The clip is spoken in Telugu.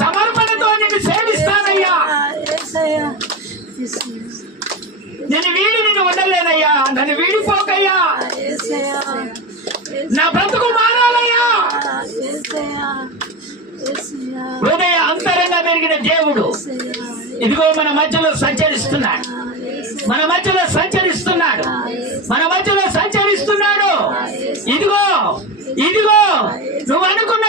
సమర్పణతో నేను సేవిస్తానయ్యా. నేను వీడి నిన్ను వదలలేనయ్యా. నన్ను వీడిపోకయ్యా. నా బ్రతుకు మారాలయ్యా. హృదయ అంతరంగా పెరిగిన దేవుడు ఇదిగో మన మధ్యలో సంచరిస్తున్నాడు. మన మధ్యలో సంచరిస్తున్నాడు. మన మధ్యలో సంచరిస్తున్నాడు. ఇదిగో ఇదిగో నువ్వు అనుకున్న